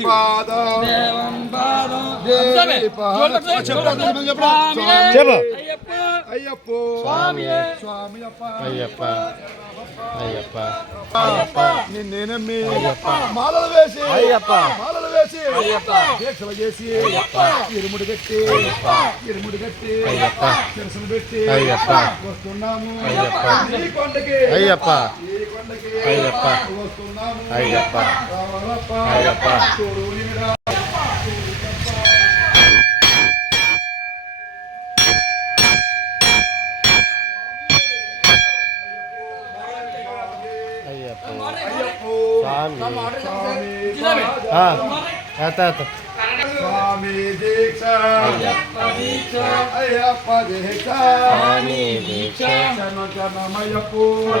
పాదం అయ్యప్ప స్వామి అయ్యప్ప అయ్యప్ప నిన్నే నమ్మి మాలలు వేసి మాలలు వేసి దీక్షలు చేసి ఇరుముడి కట్టి శిరసులు పెట్టి వస్తున్నాము ఈ కొండకి అయ్యప్ప అయ్యప్ప వస్తున్నాము అయ్యప్ప అయ్యప్ప చూడు నిమిడా స్వామి దీక్ష అయ్యప్ప దీక్ష శరణమయ్యప్ప